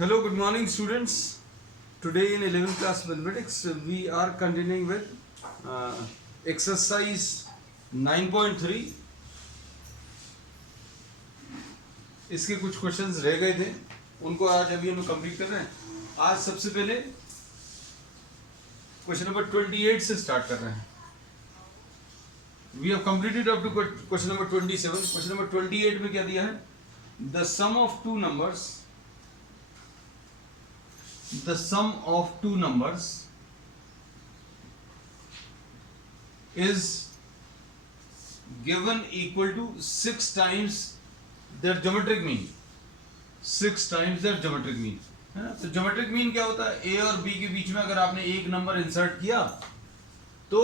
Hello, good morning, students. Today in 11th class mathematics, we are continuing with exercise 9.3. इसके कुछ questions रह गए थे, उनको आज अभी हम लोग कंप्लीट कर रहे हैं. आज सबसे पहले क्वेश्चन नंबर 28 से स्टार्ट कर रहे हैं. We have completed up to question number 27. Question number 28 में क्या दिया है? The sum of two numbers is given equal to 6 times their geometric mean. 6 times their geometric mean, है ना? तो geometric mean क्या होता है? A और B के बीच में अगर आपने एक नंबर इंसर्ट किया तो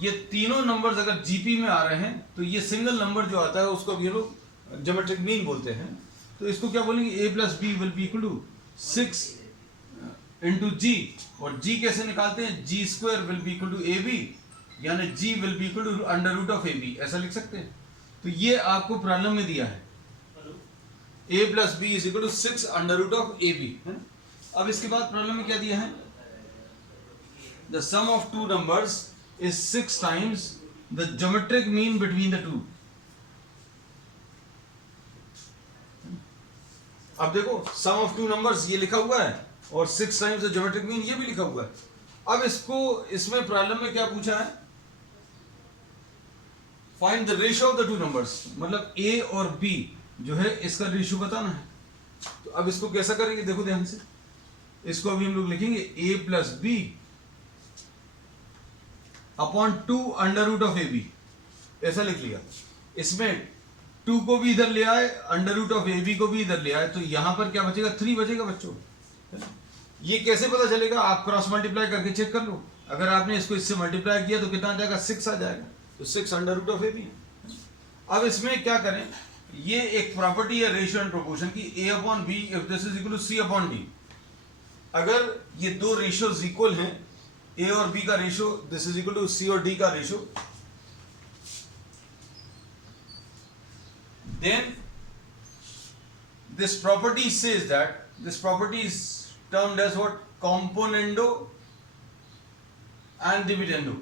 ये तीनों नंबर्स अगर जीपी में आ रहे हैं तो ये सिंगल नंबर जो आता है उसको अब ये लोग ज्योमेट्रिक मीन बोलते हैं. तो इसको क्या बोलेंगे? a plus B will be equal to 6 into G. और g कैसे निकालते हैं? G square will be equal to A B, यानी g will be equal to under root of A B, ऐसा लिख सकते हैं. तो ये आपको प्रॉब्लम में दिया है, a plus B is equal to 6 under root of A B. अब इसके बाद प्रॉब्लम में क्या दिया है? The sum of two numbers is 6 times the geometric mean between the two. अब देखो sum of two numbers ये लिखा हुआ है और 6 times the geometric mean ये भी लिखा हुआ है. अब इसमें प्रॉब्लम में क्या पूछा है? Find the ratio of the two numbers, मतलब A और B जो है इसका रेशियो बताना है. तो अब इसको कैसा करेंगे? देखो ध्यान से, इसको अभी हम लोग लिखेंगे A plus B upon 2 under root of A B, ऐसा लिख लिया. इसमें 2 को भी इधर ले आए, under root of A B को भी इधर ले आए, तो यहां पर क्या बचेगा? 3 बचेगा बच्चों. ये कैसे पता चलेगा? आप क्रॉस मल्टीप्लाई करके चेक कर लो. अगर आपने इसको इससे मल्टीप्लाई किया तो कितना आ जाएगा? 6 आ जाएगा. तो 6 under root of A B. अब इसमें क्या करें? ये एक प्रॉपर्टी है रेशियो एंड प्रोपोर्शन की, A upon B if this is equal to C upon D. अगर ये दो रेशियोज इक्वल हैं, A और B का ratio, this is equal to C और D का रेशियो, then this property says that this property is termed as what? Componendo and dividendo.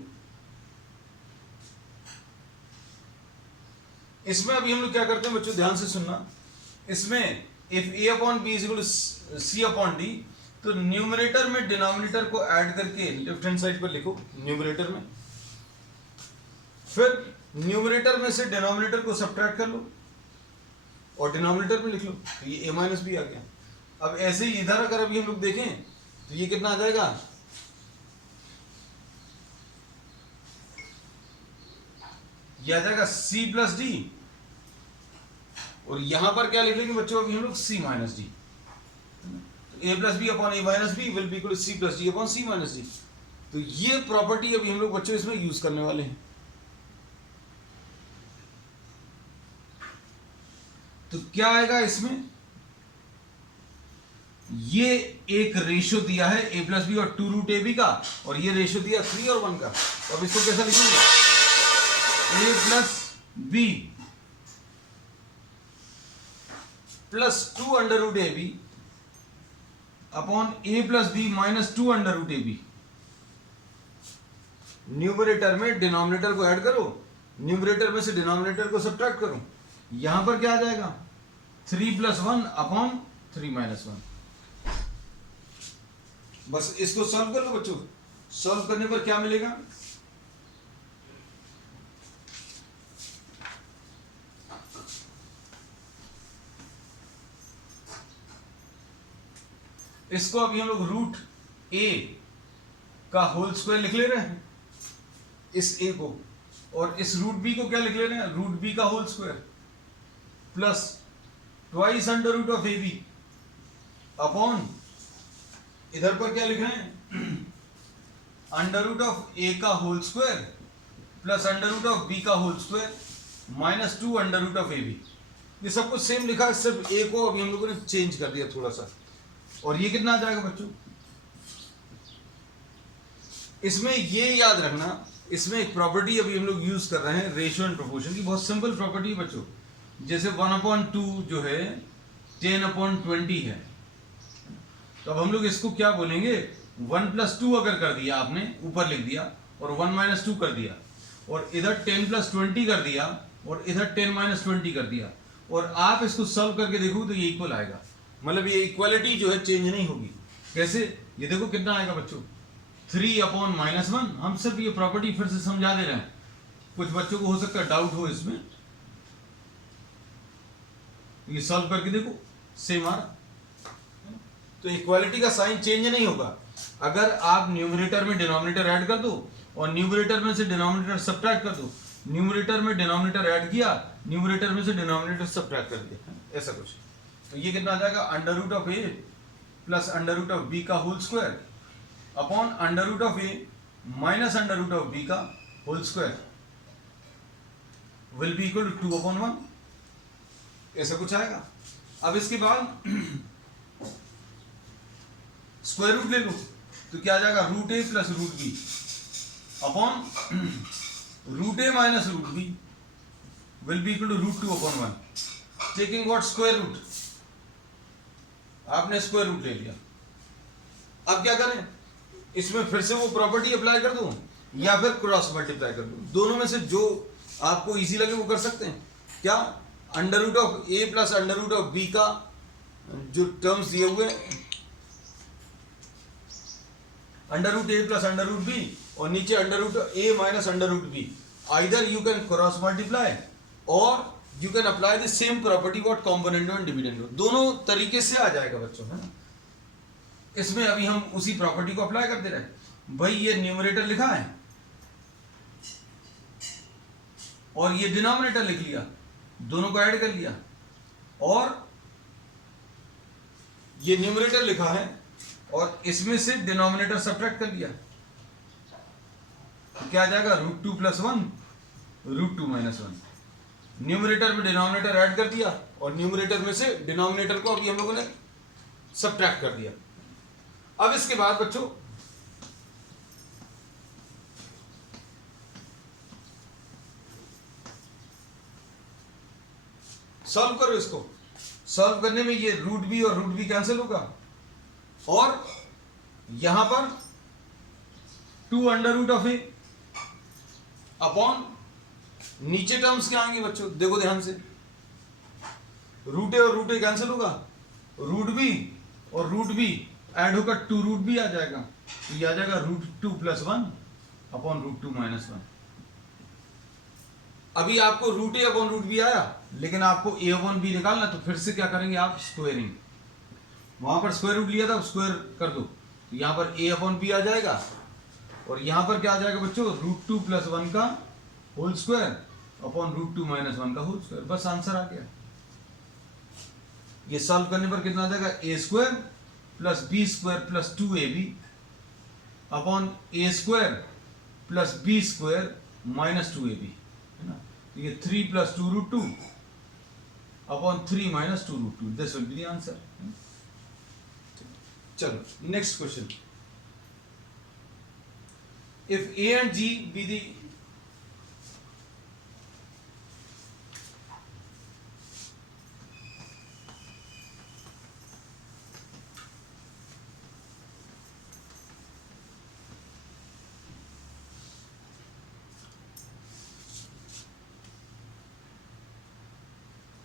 इसमें अभी हम लोग क्या करते हैं बच्चों, ध्यान से सुनना. इसमें if A upon B is equal to C upon D, तो न्यूमरेटर में डिनोमिनेटर को ऐड करके लेफ्ट हैंड साइड पर लिखो न्यूमरेटर में, फिर न्यूमरेटर में से डिनोमिनेटर को सब्ट्रैक्ट कर लो और डिनोमिनेटर में लिख लो. तो ये a माइनस बी आ गया. अब ऐसे ही इधर अगर अभी हम लोग देखें तो ये कितना आ जाएगा? ये आ जाएगा c प्लस डी, और यहां पर क्या लिख लेंगे बच्चों अभी हम लोग? c minus D. a plus B upon a minus B will be equal to c plus D upon c minus D. तो ये प्रॉपर्टी अभी हम लोग बच्चों इसमें यूज करने वाले हैं. तो क्या आएगा इसमें? ये एक रेशियो दिया है a प्लस बी और 2 रूट ए बी का, और ये रेशियो दिया 3 और 1 का. तो अब इसको कैसा लिखेंगे? a plus B plus 2 under root A B upon a plus B minus 2 under root A B. Numerator में डिनोमिनेटर को ऐड करो, न्यूमरेटर में से डिनोमिनेटर को सब्ट्रैक्ट करो. यहां पर क्या आ जाएगा? 3 प्लस 1 अपॉन 3 माइनस 1. बस इसको सॉल्व कर लो बच्चों. सॉल्व करने पर क्या मिलेगा? इसको अभी हम लोग रूट a का होल स्क्वायर लिख ले रहे हैं, इस a को, और इस रूट b को क्या लिख ले रहे हैं? रूट b का whole square plus twice under root of A B upon, इधर पर क्या लिख रहे हैं? अंडर रूट ऑफ a का whole square plus under root of b का whole square minus 2 under root of A B. ये सब कुछ सेम लिखा है, सिर्फ a को अभी हम लोगों ने चेंज कर दिया थोड़ा सा. और ये कितना आ जाएगा बच्चों? इसमें ये याद रखना, इसमें एक प्रॉपर्टी अभी हम लोग यूज कर रहे हैं रेशियो एंड प्रोपोर्शन की, बहुत सिंपल प्रॉपर्टी है बच्चों. जैसे 1/2 जो है 10/20 है, तो अब हम लोग इसको क्या बोलेंगे, 1+2 अगर कर दिया आपने, ऊपर लिख दिया, और 1 - 2 कर दिया, और इधर 10+20 कर दिया, और इधर 10 - 20 कर दिया, और आप इसको सॉल्व करके देखो तो ये इक्वल आएगा। मतलब ये इक्वालिटी जो है चेंज नहीं होगी। कैसे, ये देखो कितना आएगा बच्चों, 3/-1। हम सिर्फ ये प्रॉपर्टी फिर से समझा दे रहे हैं, कुछ बच्चों को हो सकता है डाउट हो इसमें। ये सॉल्व करके देखो, सेम आ रहा। तो इक्वालिटी का साइन चेंज नहीं होगा। अगर आप न्यूमरेटर में डिनोमिनेटर ऐड कर दो और न्यूमरेटर में से डिनोमिनेटर सब्ट्रैक्ट कर दो, न्यूमरेटर में डिनोमिनेटर ऐड किया, न्यूमरेटर में से डिनोमिनेटर सब्ट्रैक्ट कर दिया, ऐसा कुछ। तो ये कितना आ जाएगा, √a प्लस √b का whole square upon √a minus √b का whole square will be equal to 2/1, ऐसा कुछ आएगा। अब इसके बाद स्क्वायर रूट ले लो तो क्या आ जाएगा, √a plus √b upon √a minus √b will be equal to √2/1, taking what, square root. आपने स्क्वायर रूट ले लिया। अब क्या करें, इसमें फिर से वो प्रॉपर्टी अप्लाई कर दूं या फिर क्रॉस मल्टीप्लाई कर दूं, दोनों में से जो आपको इजी लगे वो कर सकते हैं। क्या, √a प्लस √b का जो टर्म्स दिए हुए, √a प्लस √b और नीचे √a minus √b, either you can cross multiply और you can apply the same property what component and dividend, दोनों तरीके से आ जाएगा बच्चों, है ना। इसमें अभी हम उसी प्रॉपर्टी को अप्लाई कर दे रहे हैं। भाई ये न्यूमरेटर लिखा है और ये डिनोमिनेटर लिख लिया, दोनों को ऐड कर लिया, और ये न्यूमरेटर लिखा है और इसमें से डिनोमिनेटर सब्ट्रैक्ट कर लिया, तो क्या आ जाएगा, √2 + 1 √2 - 1। न्यूमरेटर में डिनोमिनेटर ऐड कर दिया और न्यूमरेटर में से डिनोमिनेटर को अभी हम लोगों ने सब्ट्रैक्ट कर दिया। अब इसके बाद बच्चों सॉल्व करो। इसको सॉल्व करने में ये √b और √b कैंसिल होगा और यहां पर 2√a अपॉन नीचे टर्म्स क्या आएंगे बच्चों, देखो ध्यान से, √a और √a कैंसिल होगा, √b और √b ऐड होकर 2√b आ जाएगा, तो ये आ जाएगा √2 + 1 अपॉन √2 - 1। अभी आपको √a अपॉन √b आया, लेकिन आपको a अपॉन b निकालना, तो फिर से क्या करेंगे आप, स्क्वायरिंग। वहां पर स्क्वायर रूट लिया था, स्क्वायर कर दो, तो यहां पर a अपॉन b आ जाएगा और यहां पर क्या आ जाएगा बच्चों, √2 + 1 का होल स्क्वायर अपॉन √2 - 1 का होल स्क्वायर। बस आंसर आ गया। ये सॉल्व करने पर कितना आ जाएगा, a² plus b² plus 2ab upon a² plus b² minus 2ab, है ना। तो ये 3 + 2 √2 upon 3 - 2 √2, this will be the answer. चलो नेक्स्ट क्वेश्चन। इफ a and g be the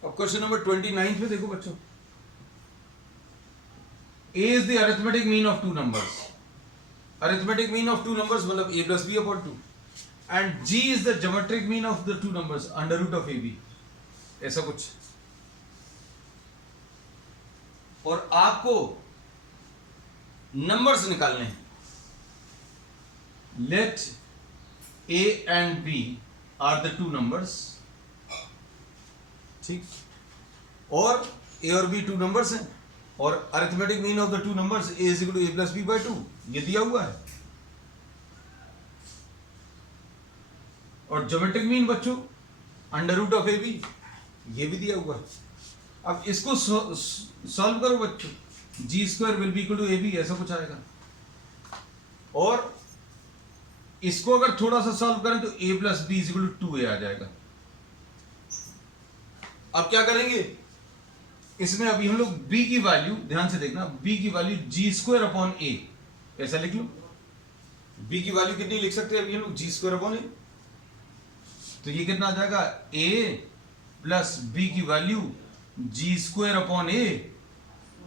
अब क्वेश्चन नंबर 29 पे देखो बच्चों, a is the arithmetic mean of two numbers, arithmetic mean of two numbers मतलब a plus b upon 2, and g is the geometric mean of the two numbers √ab, ऐसा कुछ। और आपको numbers निकालने हैं। Let a and b are the two numbers, ठीक, और a और b टू नंबर्स हैं, और arithmetic mean of the two numbers a = a + b/2 ये दिया हुआ है, और ज्योमेट्रिक मीन बच्चों √ab ये भी दिया हुआ है। अब इसको सॉल्व करो बच्चों, g² will be equal to ab, ऐसा कुछ आएगा। और इसको अगर थोड़ा सा सॉल्व करें तो a + b = 2a आ जाएगा। अब क्या करेंगे, इसमें अभी हम लोग b की वैल्यू, ध्यान से देखना, b की वैल्यू जी स्क्वायर अपॉन ए, ऐसा लिख लो। b की वैल्यू कितनी लिख सकते हैं अभी हम लोग? जी स्क्वायर अपॉन ए। तो ये कितना आ जाएगा? a प्लस b की वैल्यू जी स्क्वायर अपॉन ए,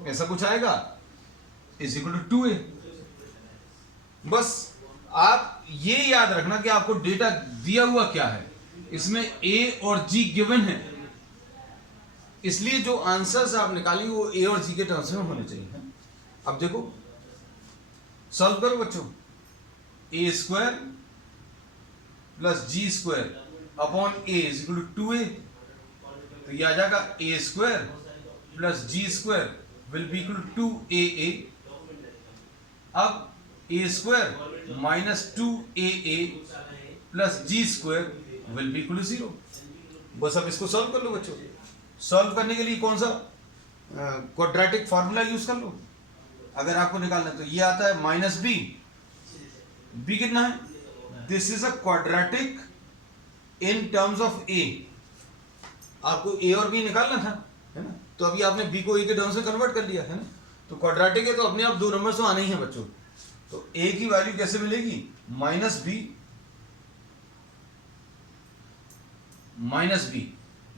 ऐसा कुछ आएगा, इज इक्वल टू 2a। बस आप ये याद रखना कि आपको डेटा दिया हुआ क्या है, इसमें a और g गिवन है, इसलिए जो आंसर्स आप निकालेंगे वो a और g के टर्म्स में होने चाहिए। अब देखो, सॉल्व करो बच्चों। A square plus G square upon A is equal to 2a, तो ये आ जाएगा A square plus G square will be equal to a। अब A square minus 2a plus G square will be equal to 0। बस अब इसको solve कर लो बच्चों। सॉल्व करने के लिए कौन सा क्वाड्रेटिक फार्मूला यूज कर लो अगर आपको निकालना है। तो ये आता है माइनस बी, बी कितना है? This is a quadratic in terms of A. आपको ए और बी निकालना था, है ना? तो अभी आपने बी को ए के टर्म्स में कन्वर्ट कर लिया, है ना? तो क्वाड्रेटिक है तो अपने आप दो नंबर्स तो आने ही हैं बच्चों। तो ए की वैल्यू कैसे मिलेगी? माइनस बी,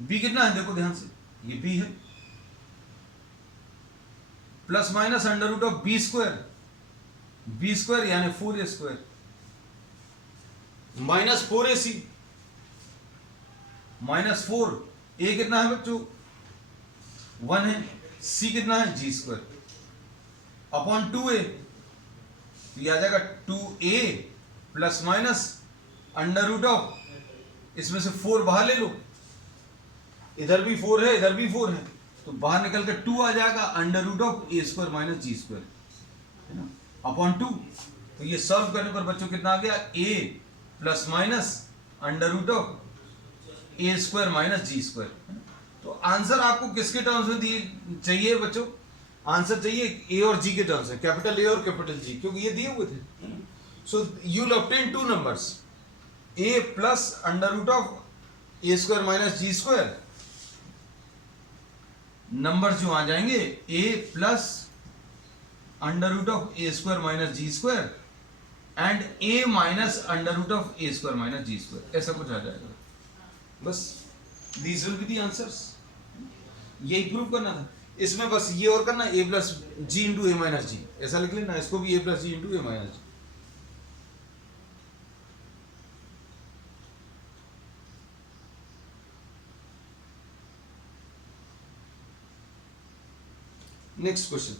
बी कितना है देखो ध्यान से, ये बी है, plus minus under root of B square यानी 4a square minus 4ac minus 4। ए कितना है बच्चों? 1 है। सी कितना है? जी स्क्वायर अपॉन 2a, ये आ जाएगा 2a plus minus under root of, इसमें से 4 बाहर ले लो, इधर भी 4 है इधर भी 4 है, तो बाहर निकल कर 2 आ जाएगा, under root of A square minus G square, है ना, अपॉन 2। तो ये सॉल्व करने पर बच्चों कितना आ गया? a plus minus under root of A square minus G square. तो आंसर आपको किसके टर्म्स में दिए चाहिए बच्चों? आंसर चाहिए ए और जी के टर्म्स में, कैपिटल ए और कैपिटल जी, क्योंकि ये दिए हुए थे। So you will obtain two numbers, a plus under root of A square minus G square, number जो आ जाएंगे a plus under root of A square minus G square and a minus under root of A square minus G square, ऐसा कुछ आ जाएगा। बस these will be the answers. यही prove करना था, इसमें बस ये और करना, a plus G into A minus जी, ऐसा लिख लेना, इसको भी a plus G into A minus G. Next question,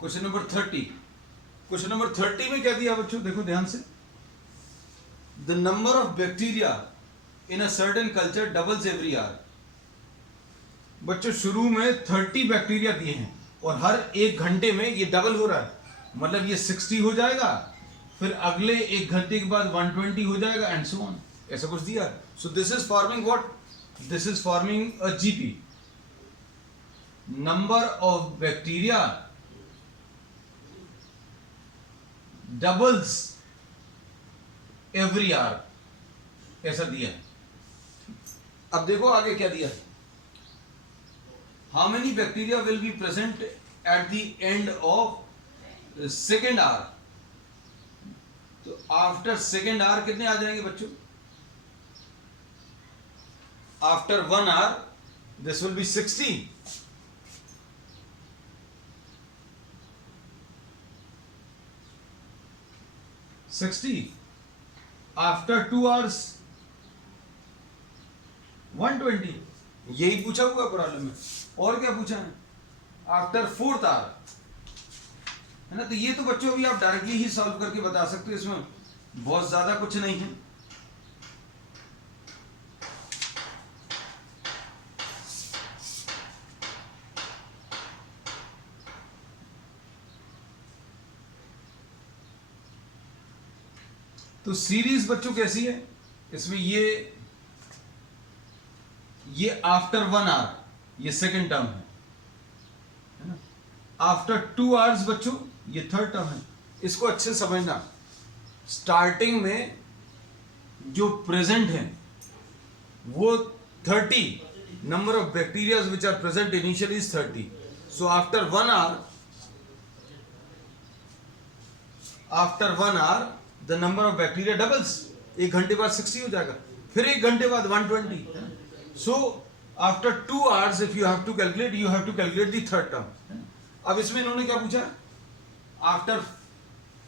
question number 30। Question number 30 में क्या दिया बच्चों? देखो ध्यान से, the number of bacteria in a certain culture doubles every hour. बच्चों शुरू में 30 बैक्टीरिया दिए हैं और हर 1 घंटे में ये डबल हो रहा है, मतलब ये 60 हो जाएगा, फिर अगले 1 घंटे के बाद 120 हो जाएगा एंड सो ऑन, ऐसा कुछ दिया। So this is forming what? This is forming a GP, number of bacteria doubles every hour, ऐसा दिया। अब देखो आगे क्या दिया, how many bacteria will be present at the end of second hour. तो आफ्टर सेकेंड आवर कितने आ जाएंगे बच्चों? After 1 hour this will be 60, after 2 hours 120। यही पूछा हुआ प्रॉब्लम में, और क्या पूछा है? आफ्टर 4th आवर, है ना। तो ये तो बच्चों अभी आप डायरेक्टली ही सॉल्व करके बता सकते हो, इसमें बहुत ज्यादा कुछ नहीं है। तो सीरीज बच्चों कैसी है? इसमें ये आफ्टर 1 आवर, ये सेकंड टर्म है ना। आफ्टर 2 आवर्स बच्चों ये थर्ड टर्म है। इसको अच्छे से समझना, स्टार्टिंग में जो प्रेजेंट है वो 30, number of bacteria which are present initially is 30। So after 1 hour the number of bacteria doubles. 1 घंटे बाद 60 हो जाएगा, फिर 1 घंटे बाद 120। So after 2 hours if you have to calculate the third term. अब इसमें इन्होंने क्या पूछा, आफ्टर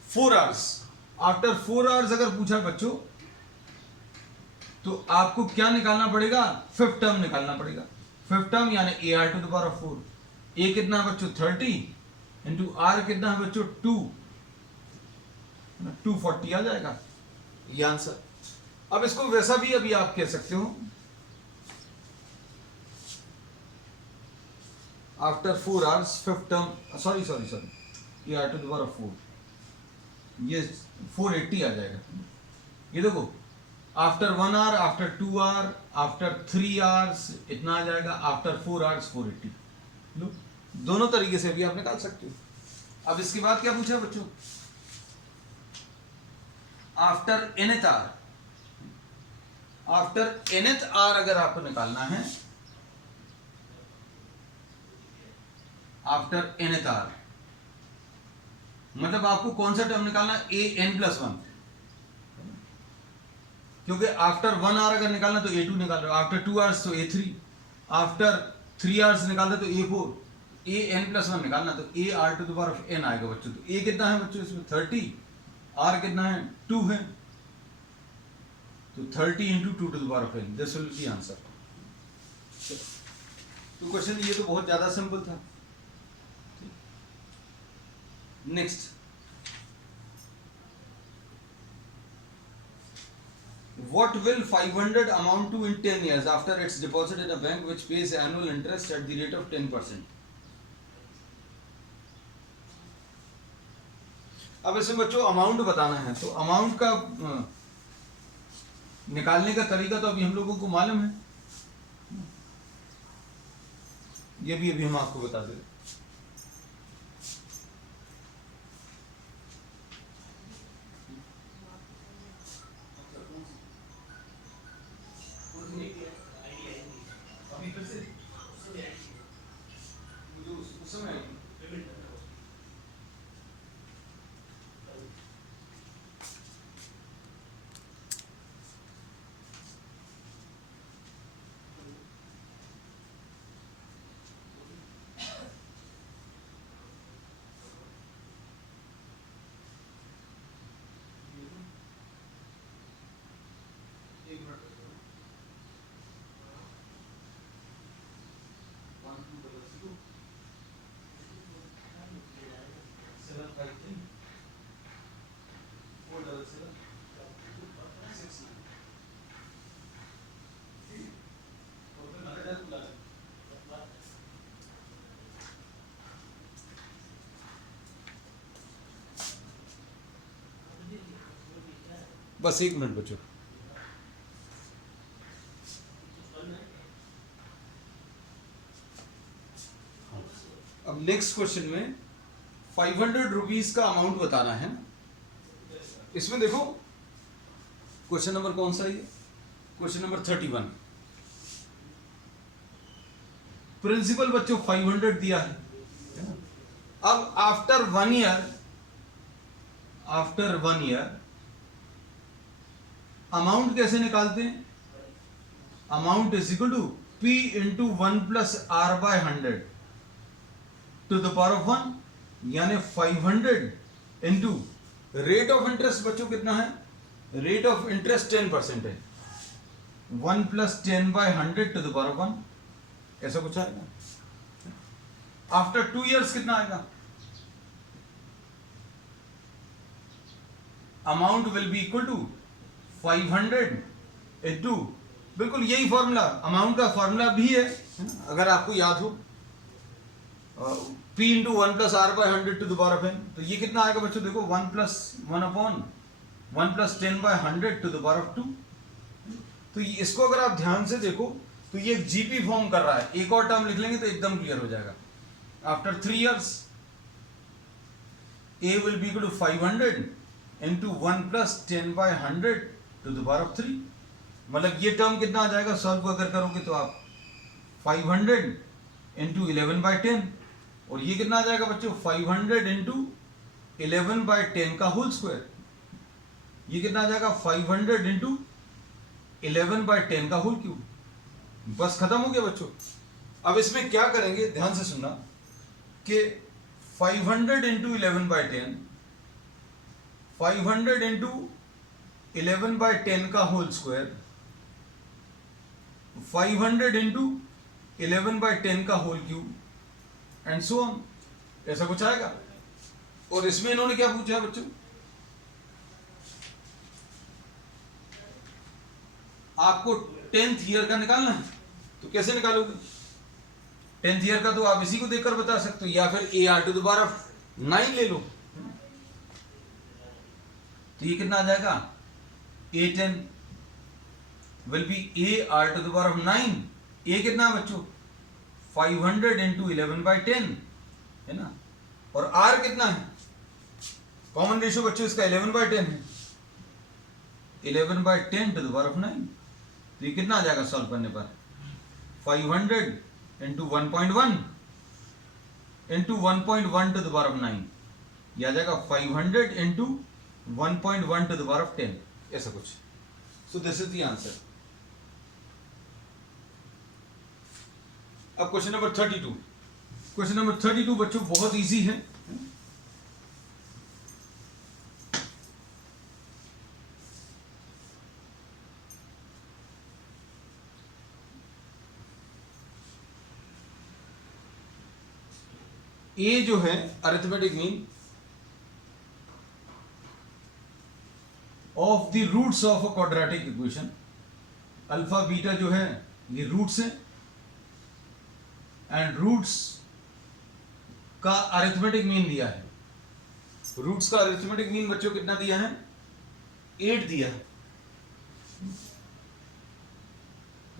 4 आवर्स। आफ्टर 4 आवर्स अगर पूछा बच्चों तो आपको क्या निकालना पड़ेगा, फिफ्थ टर्म निकालना पड़ेगा। फिफ्थ टर्म यानी AR⁴। ए कितना है बच्चों 30 इंटू आर कितना है बच्चों 240 आ जाएगा ये आंसर। अब इसको वैसा भी अभी आप कह सकते हो, after 4 hours fifth term, sorry AR⁴, ये 480 आ जाएगा। ये देखो after 1 hour, after 2 hour, after 3 hours इतना आ जाएगा, आफ्टर 4 आवर्स 480। लो दोनों तरीके से भी आप निकाल सकते हो। अब इसके बाद क्या पूछा बच्चों, after nth hour, after nth hour अगर आपको निकालना है, आफ्टर nth आवर मतलब आपको कौन सा टर्म निकालना है, AN+1, क्योंकि आफ्टर 1 आवर अगर निकालना तो A2 निकाल रहे हो, आफ्टर 2 आवर्स तो A3, आफ्टर 3 आवर्स निकालना तो A4, AN+1 निकालना तो AR⁴ आएगा बच्चों। तो A कितना है बच्चों इसमें 30, R कितना है 2 है, तो 30 into 2⁴ this will B answer. तो क्वेश्चन ये तो बहुत ज्यादा सिंपल था। Next, what will 500 amount to in 10 years after it's deposited in a bank which pays annual interest at the rate of 10%? अब इसमें बच्चों अमाउंट बताना है, तो अमाउंट का निकालने का तरीका तो अभी हम लोगों को मालूम है, ये भी अभी हम आपको बता दें। बस 1 मिनट बच्चों। अब नेक्स्ट क्वेश्चन में 500 रुपीज का अमाउंट बताना है। इसमें देखो क्वेश्चन नंबर कौन सा है, क्वेश्चन नंबर 31। प्रिंसिपल बच्चों 500 दिया है। अब आफ्टर 1 ईयर अमाउंट कैसे निकालते हैं, amount is equal to P into 1 + R/100 to the power of 1, यानी 500 इंटू रेट ऑफ इंटरेस्ट बच्चों कितना है, रेट ऑफ इंटरेस्ट 10% है, 1 + 10/100 टू द पावर ऑफ 1, ऐसा कुछ आएगा। आफ्टर 2 इयर्स कितना आएगा, amount will be equal to 500 into, बिल्कुल यही फॉर्मूला, अमाउंट का फॉर्मूला भी है अगर आपको याद हो, P into 1 + R/100 to the power of n। तो ये कितना आएगा बच्चों, देखो 1 + 10/100 टू द पावर ऑफ 2। तो इसको अगर आप ध्यान से देखो तो तो ये जीपी फॉर्म कर रहा है, एक और टर्म लिख लेंगे तो एकदम क्लियर हो जाएगा। After 3 years a will be equal to 500 into 1 plus 10 by 100 to the power of 3। मतलब ये टर्म कितना आ जाएगा, सॉल्व अगर करोगे तो आप 500 into 11 by 10, और ये कितना आ जाएगा बच्चों 500 into 11 by 10 का होल स्क्वायर, ये कितना आ जाएगा 500 into 11 by 10 का होल क्यूब। बस खत्म हो गया बच्चों। अब इसमें क्या करेंगे, ध्यान से सुनना कि 500 into 11 by 10, 500 into 11 by 10 का होल स्क्वायर, 500 into 11 by 10 का whole cube and so on, ऐसा कुछ आएगा। और इसमें इन्होंने क्या पूछा है बच्चों, आपको 10th ईयर का निकालना है, तो कैसे निकालोगे? 10th ईयर का तो आप इसी को देखकर बता सकते हो, या फिर ar⁻9 ले लो। तो ये कितना आ जाएगा, A10 will be ar⁻9। a कितना है बच्चों 500 into 11 by 10 है ना, और r कितना है, कॉमन रेशियो बच्चों इसका 11 by 10 है, 11 by 10 to the power of 9। तो ये कितना आ जाएगा सॉल्व करने पर, 500 into 1.1 into 1.1 to the power of 9, ये आ जाएगा 500 into 1.1 to the power of 10, ऐसा कुछ। So this is the answer. अब क्वेश्चन नंबर 32। क्वेश्चन नंबर 32 बच्चों बहुत इजी है। ए जो है arithmetic mean of the roots of a quadratic equation, alpha beta जो है ये रूट्स हैं, एंड रूट्स का अरिथमेटिक मीन दिया है। रूट्स का अरिथमेटिक मीन बच्चों कितना दिया है, 8 दिया है।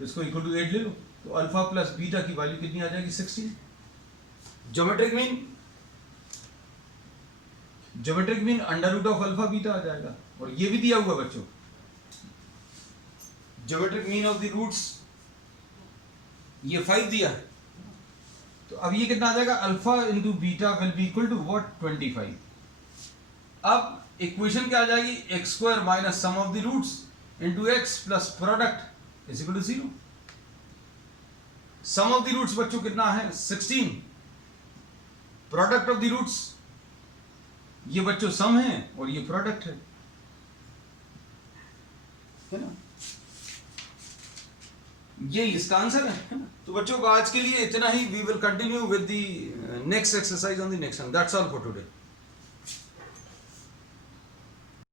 इसको इक्वल टू 8 ले लो, तो अल्फा प्लस बीटा की वैल्यू कितनी आ जाएगी 16। Geometric mean under root of alpha beta आ जाएगा, और ये भी दिया हुआ बच्चों, geometric mean of the roots ये 5 दिया है। तो अब ये कितना आ जाएगा, alpha into beta will be equal to what 25। अब इक्वेशन क्या आ जाएगी, X square minus sum of the roots into X plus product is equal to 0। Sum of the roots बच्चों कितना है 16, प्रोडक्ट ऑफ द रूट्स ये बच्चों सम है और ये प्रोडक्ट है ना, ये इसका आंसर है ना। तो बच्चों को आज के लिए इतना ही। We will continue with the next exercise on the next one. That's all for today.